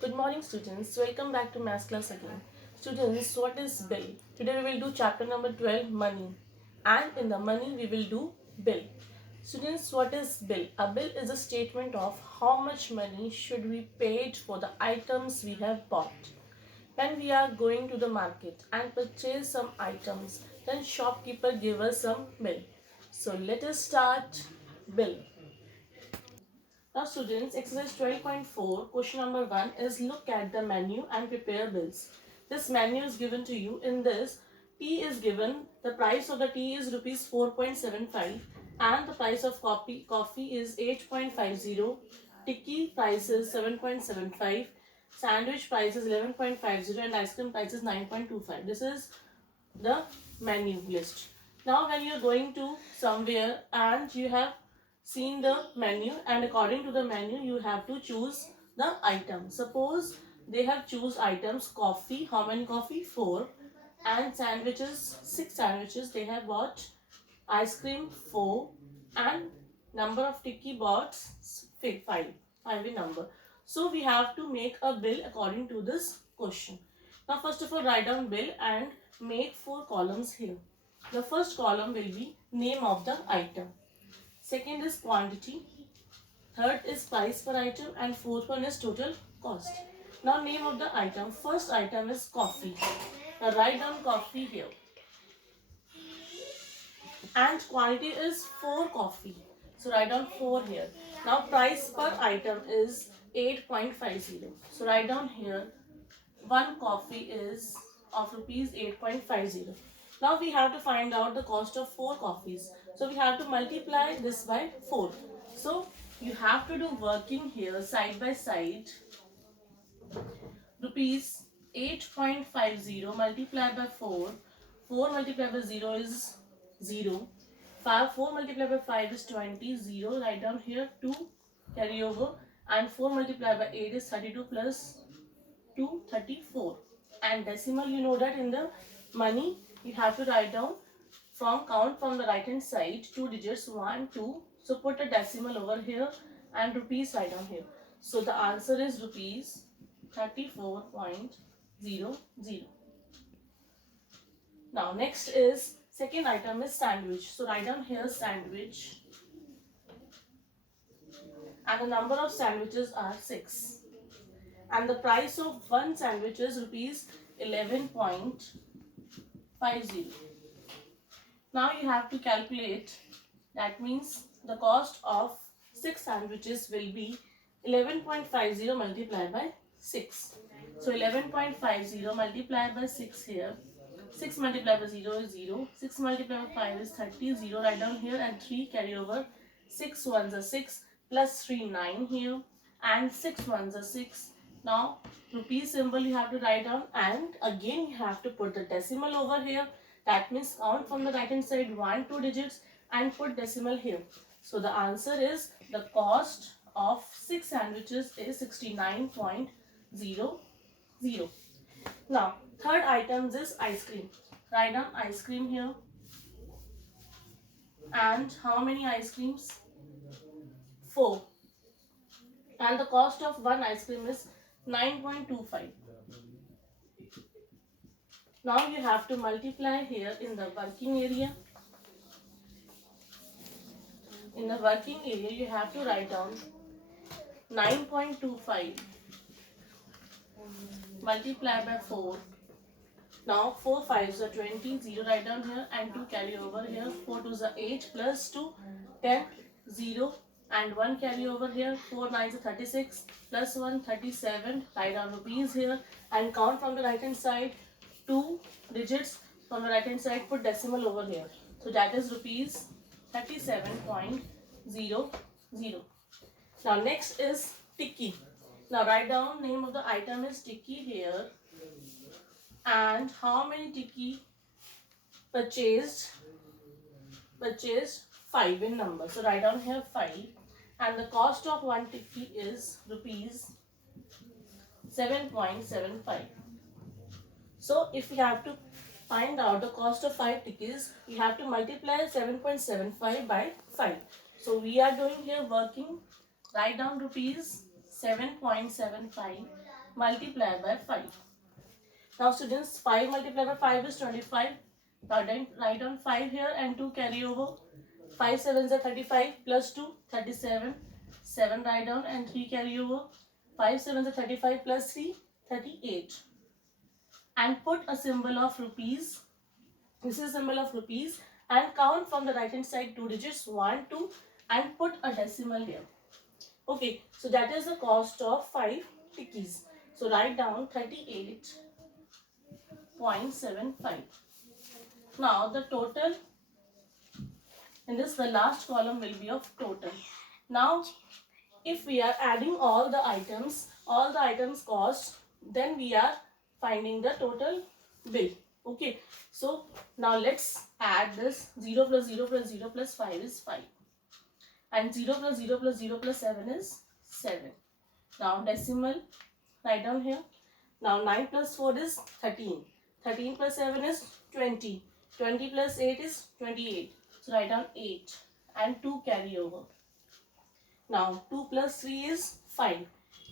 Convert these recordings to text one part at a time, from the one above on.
Good morning, students. Welcome back to Maths class again. Students, what is bill? Today we will do chapter number 12, money. And in the money we will do bill. Students, what is bill? A bill is a statement of how much money should be paid for the items we have bought. When we are going to the market and purchase some items, then shopkeeper give us some bill. So let us start bill. Now students, exercise 12.4, question number 1 is look at the menu and prepare bills. This menu is given to you. In this, tea is given. The price of the tea is rupees 4.75 and the price of coffee is 8.50. Tikki price is 7.75. Sandwich price is 11.50 and ice cream price is 9.25. This is the menu list. Now when you are going to somewhere and you have seen the menu, and according to the menu you have to choose the item. Suppose they have choose items coffee. How many coffee? 4. And sandwiches, 6 sandwiches they have bought. Ice cream 4. And number of tikki bought 5 in number. So we have to make a bill according to this question. Now first of all write down bill and make 4 columns here. The first column will be name of the item. Second is quantity. Third is price per item and fourth one is total cost. Now name of the item. First item is coffee. Now write down coffee here. And quantity is 4 coffee. So write down 4 here. Now price per item is 8.50. So write down here 1 coffee is of rupees 8.50. Now we have to find out the cost of 4 coffees. So we have to multiply this by 4. So you have to do working here side by side. Rupees 8.50 multiplied by 4. 4 multiplied by 0 is 0. 4 multiplied by 5 is 20. 0 write down here 2 carry over. And 4 multiplied by 8 is 32 plus 2 34. And decimal, you know that in the money you have to write down from count from the right hand side 2 digits 1 2. So put a decimal over here and rupees write down here. So the answer is rupees 34.00. Now next is second item is sandwich. So write down here sandwich and the number of sandwiches are 6. And the price of one sandwich is rupees 11.50. Now you have to calculate. That means the cost of 6 sandwiches will be 11.50 multiplied by 6. So 11.50 multiplied by 6 here. 6 multiplied by 0 is 0. 6 multiplied by 5 is 30. 0 write down here and 3 carry over. 6 ones are 6 plus 3 9 here and 6 ones are 6. Now rupees symbol you have to write down and again you have to put the decimal over here. That means count from the right hand side 1 2 digits and put decimal here. So the answer is the cost of 6 sandwiches is 69.00. Now third item is ice cream. Write down ice cream here. And how many ice creams? 4. And the cost of one ice cream is 9.25. Now you have to multiply here in the working area. In the working area you have to write down 9.25 multiplied by 4. Now 4 5s are 20, 0 write down here and 2 carry over here. 4 2s are 8 plus 2, 10, 0 and 1 carry over here. 4 9s are 36 plus 1, 37. Write down rupees here and count from the right hand side 2 digits from the right hand side, put decimal over here. So that is rupees 37.00. Now next is tikki. Now write down name of the item is tikki here and how many tikki purchased 5 in number. So write down here 5 and the cost of one tikki is rupees 7.75. So if we have to find out the cost of 5 tickets, we have to multiply 7.75 by 5. So we are doing here working. Write down rupees 7.75 multiply by 5. Now students, 5 multiplied by 5 is 25. Now then write down 5 here and 2 carry over. 5 sevens are 35 plus 2, 37. 7 write down and 3 carry over. 5 sevens are 35 plus 3, 38. And put a symbol of rupees. This is a symbol of rupees and count from the right hand side 2 digits 1, 2 and put a decimal here. Okay, so that is the cost of 5 tickies. So write down 38.75. Now the total in this, the last column will be of total. Now if we are adding all the items cost, then we are finding the total bill. Okay, so now let's add this. 0 plus 0 plus 0 plus 5 is 5 and 0 plus 0 plus 0 plus 7 is 7. Now decimal write down here. Now 9 plus 4 is 13. 13 plus 7 is 20. 20 plus 8 is 28. So write down 8 and 2 carry over. Now 2 plus 3 is 5.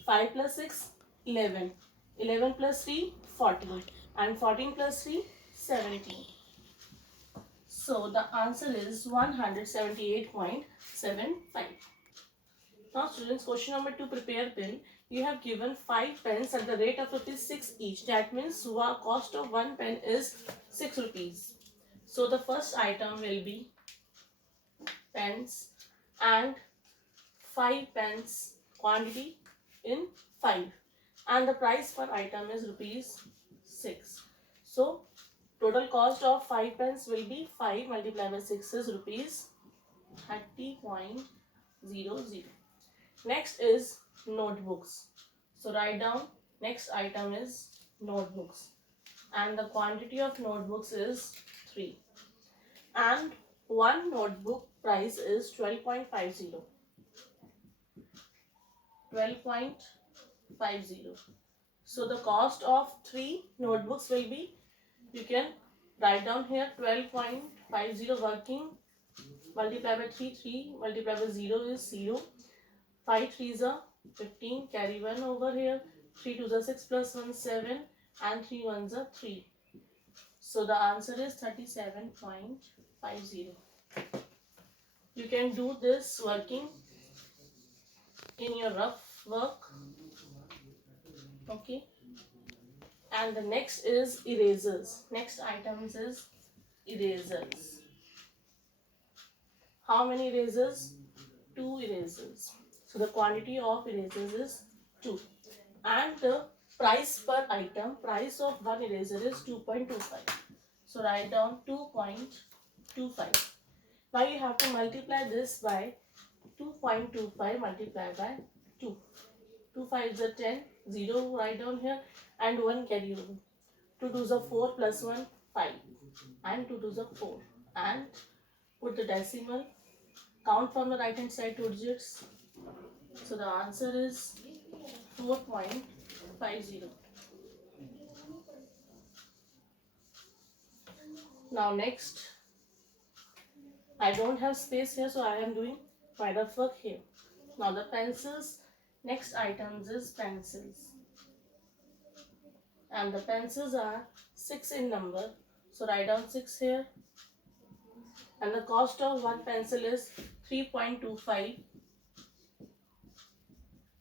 5 plus 6, 11. 11 plus 3, 14. And 14 plus 3, 17. So the answer is 178.75. Now students, question number 2, prepare bill. You have given 5 pens at the rate of ₹6 each. That means cost of 1 pen is 6 rupees. So the first item will be pens and 5 pens, quantity in 5, and the price per item is ₹6. So total cost of 5 pens will be 5 multiplied by 6 is ₹30.00. Next is notebooks. So write down next item is notebooks and the quantity of notebooks is 3 and one notebook price is 12.50. 12.50. So the cost of 3 notebooks will be, you can write down here 12.50 working multiplied by 3, 3 multiplied by 0 is 0. 5 3s are 15, carry 1 over here. 3 2s are 6 plus 1 7 and 3 1s are 3. So the answer is 37.50. You can do this working in your rough work. Okay. And the next is erasers. Next items is erasers. How many erasers? 2 erasers. So the quantity of erasers is 2. And the price per item, price of one eraser is 2.25. So write down 2.25. Now you have to multiply this by 2.25 multiplied by 2. 2 5s are 10, 0 write down here and 1 carry over. 2 2s are 4 plus 1, 5 and 2 2s are 4 and put the decimal, count from the right hand side 2 digits. So the answer is 4.50. Now next, I don't have space here, so I am doing quite a work here. Now the pencils, next items is pencils. And the pencils are 6 in number. So write down 6 here. And the cost of one pencil is 3.25.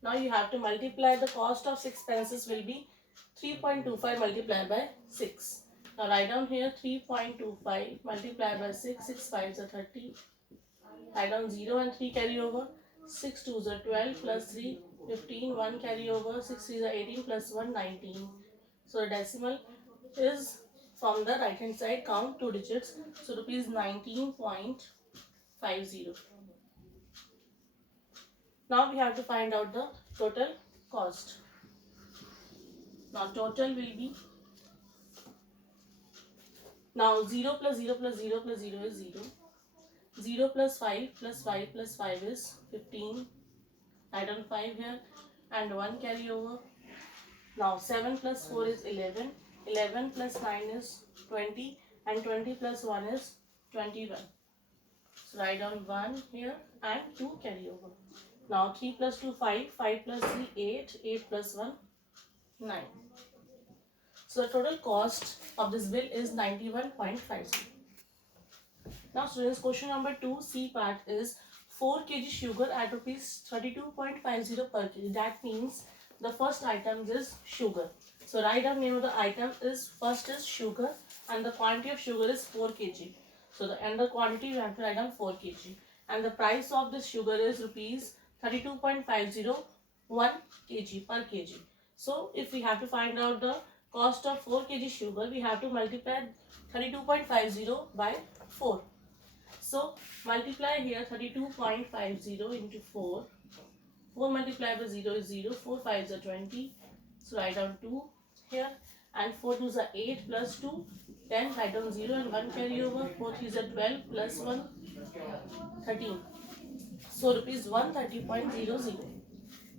Now you have to multiply the cost of 6 pencils will be 3.25 multiplied by 6. Now write down here 3.25 multiplied by 6. 6 5s are 30. Write down 0 and 3 carry over. 6 2s are 12 plus 3, 15. 1 carry over. 6 3s are 18 plus 1, 19. So the decimal is from the right hand side, count 2 digits. So rupees 19.50. Now we have to find out the total cost. Now total will be, now 0 plus 0 plus 0 plus 0 is 0. 0 plus 5 plus 5 plus 5 is 15. Write down 5 here and 1 carry over. Now 7 plus 4 is 11. 11 plus 9 is 20 and 20 plus 1 is 21. So write down 1 here and 2 carry over. Now 3 plus 2 5, 5 plus 3 8, 8 plus 1 9. So the total cost of this bill is 91.50. Now students, question number 2 C part is 4 kg sugar at rupees 32.50 per kg. That means the first item is sugar. So write down name of the item is first is sugar and the quantity of sugar is 4 kg. So the and the quantity you have to write down 4 kg and the price of this sugar is rupees 32.50 1 kg per kg. So if we have to find out the cost of 4 kg sugar, we have to multiply 32.50 by 4. So multiply here 32.50 into 4. 4 multiplied by 0 is 0. 4 5s are 20. So write down 2 here. And 4 2s are 8 plus 2. 10. Write down 0 and 1 carry over. 4 3s are 12 plus 1 13. So rupees 130.00.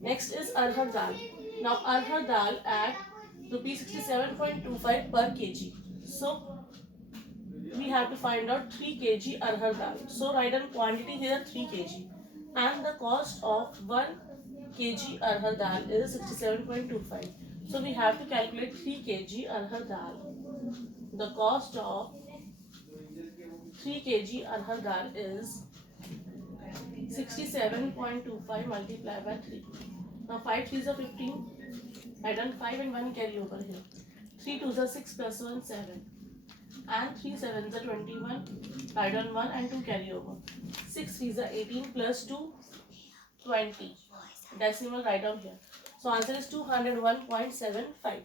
Next is arhar dal. Now arhar dal at rupees 67.25 per kg. So we have to find out 3 kg arhar dal. So write down quantity here 3 kg and the cost of 1 kg arhar dal is 67.25. So we have to calculate 3 kg arhar dal. The cost of 3 kg arhar dal is 67.25 multiplied by 3. Now 5 3s are 15. I done 5 and 1 carry over here. 3 2s are 6 plus 1 7. And 3 7s are 21. Write down 1 and 2 carry over. 6 3s are 18 plus 2 20. Decimal write down here. So answer is 201.75.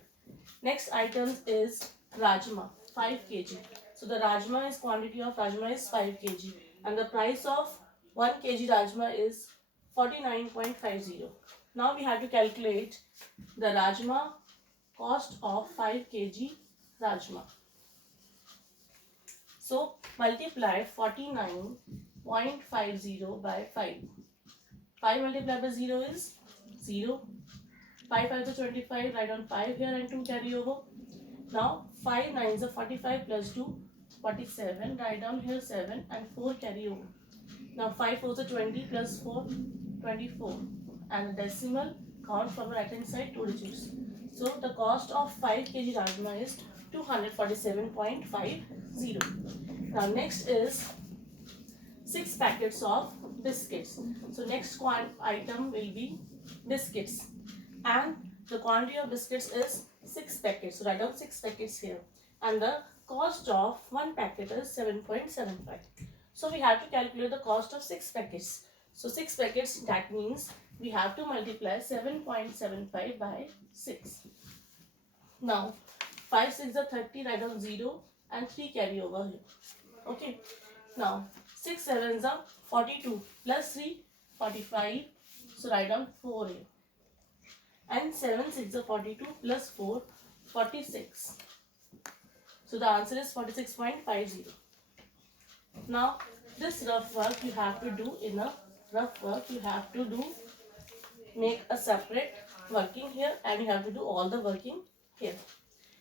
Next item is rajma 5 kg. So the rajma is quantity of rajma is 5 kg and the price of 1 kg rajma is 49.50. Now we have to calculate the rajma cost of 5 kg rajma. So multiply 49.50 by 5. 5 multiplied by 0 is 0. 5 5 is 25. Write down 5 here and 2 carry over. Now 5 9s are 45 plus 2 47. Write down here 7 and 4 carry over. Now 5 4s are 20 plus 4 24 and decimal count from the right hand side 2 digits. So the cost of 5 kg rajma is 247.50. Now next is 6 packets of biscuits. So next item will be biscuits and the quantity of biscuits is 6 packets. So write down 6 packets here and the cost of 1 packet is 7.75. So we have to calculate the cost of 6 packets. So 6 packets, that means we have to multiply 7.75 by 6. Now 5 6 are 30, write down 0 and 3 carry over here. Okay. Now 6 7s are 42 plus 3 45. So write down 4 here. And 7 6 are 42 plus 4 46. So the answer is 46.50. Now this rough work you have to do make a separate working here and you have to do all the working here.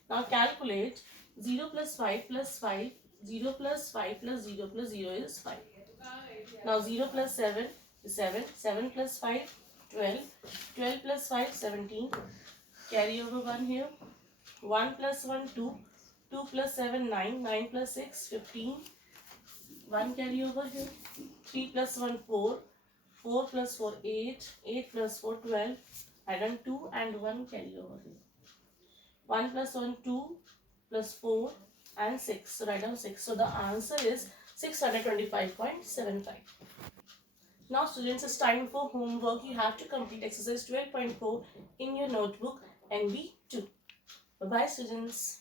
Now calculate 0 plus 5 plus 5. 0 plus 5 plus 0 plus 0 is 5. Now 0 plus 7 is 7. 7 plus 5 12. 12 plus 5 17. Carry over 1 here. 1 plus 1 2. 2 plus 7 9. 9 plus 6 15. 1 carry over here. 3 plus 1 4. 4 plus 4 8. 8 plus 4 12. Add on 2 and 1 carry over here. 1 plus 1 2 plus 4 and 6. So write down 6. So the answer is 625.75. Now students, it's time for homework. You have to complete exercise 12.4 in your notebook NB2. Bye bye students.